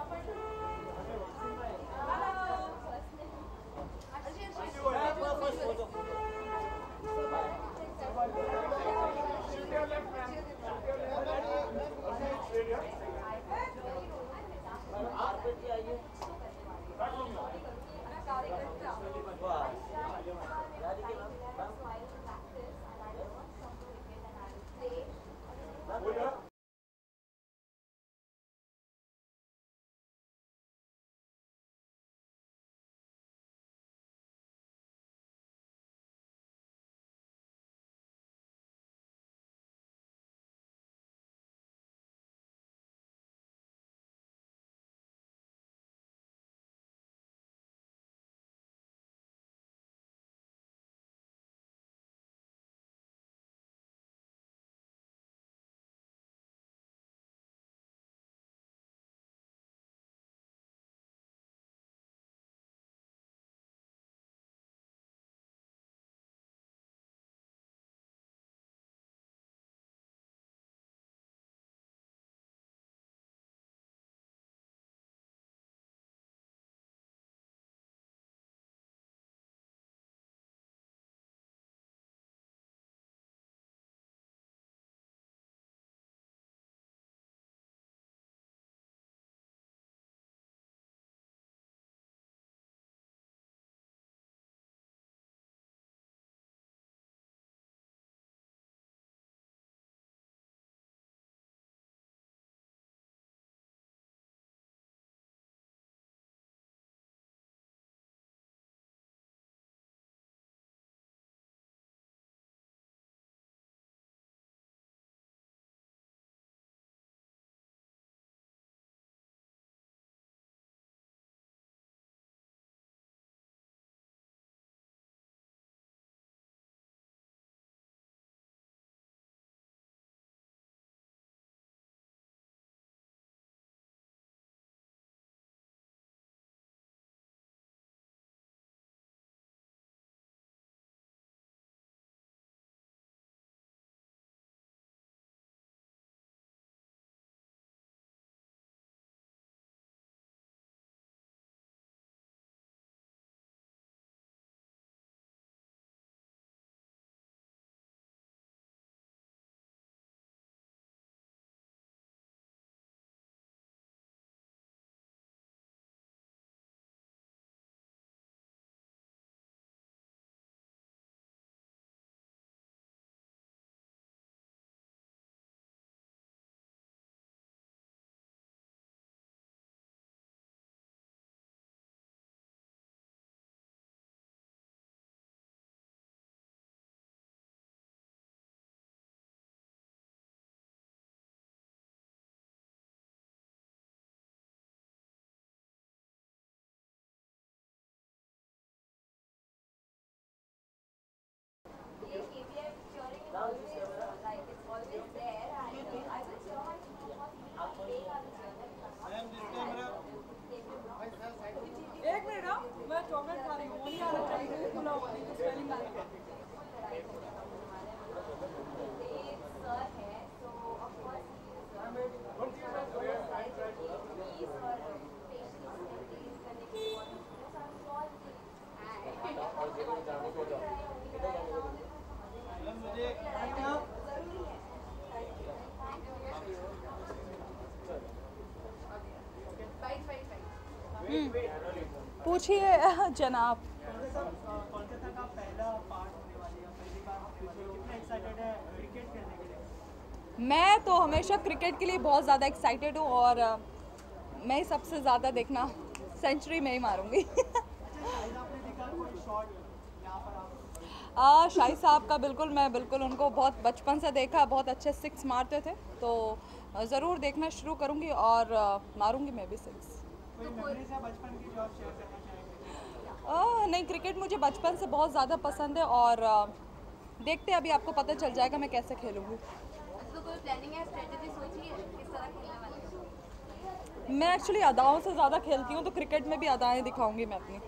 पूछिए जनाब। कोलकाता का पहला पार्ट होने वाली है, पहली बार कितना एक्साइटेड है क्रिकेट खेलने के लिए? मैं तो हमेशा क्रिकेट के लिए बहुत ज़्यादा एक्साइटेड हूँ और मैं ही सबसे ज़्यादा देखना सेंचुरी में ही मारूंगी। शाही साहब का मैं बिल्कुल उनको बहुत बचपन से देखा, बहुत अच्छे 6 मारते थे, तो ज़रूर देखना शुरू करूंगी और मारूंगी मैं भी 6। नहीं, क्रिकेट मुझे बचपन से बहुत ज़्यादा पसंद है और देखते अभी आपको पता चल जाएगा मैं कैसे खेलूँगी। मैं एक्चुअली अदाओं से ज़्यादा खेलती हूँ, तो क्रिकेट में भी अदाएँ दिखाऊंगी मैं अपनी।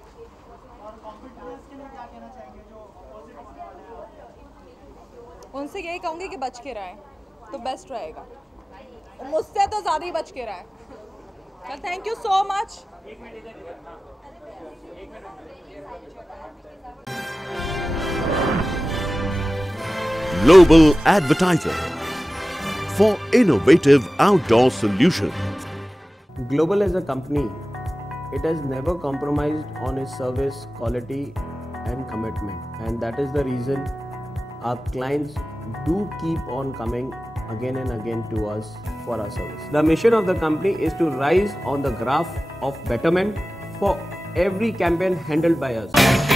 उनसे यही कहूँगी कि बच के रहें तो बेस्ट रहेगा, मुझसे तो ज़्यादा ही बच के रहें। Thank you so much. Global Advertiser for innovative outdoor solutions. Global as a company, it has never compromised on its service quality and commitment, and that is the reason our clients do keep on coming again and again to us for our service. The mission of the company is to rise on the graph of betterment for every campaign handled by us.